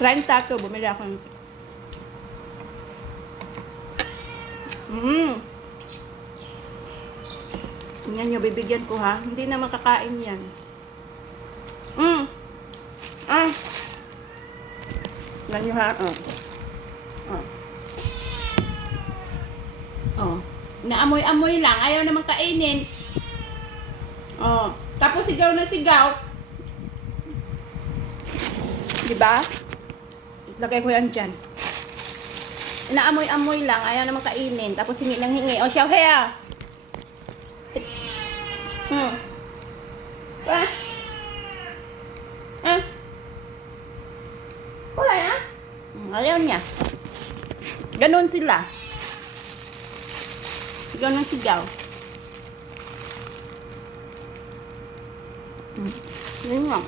30 to, bumili ako ng... Tingnan nyo, bibigyan ko ha. Hindi na makakain yan. Tingnan nyo ha. Naamoy-amoy lang. Ayaw naman kainin. Tapos sigaw na sigaw. Diba? Lagay ko yan dyan. Naamoy-amoy lang. Ayaw naman kainin. Tapos hingi lang hingi. Xiao Hea. Wala ya? Ayaw niya. Ganon sila. Sigaw ng sigaw. Yun nga.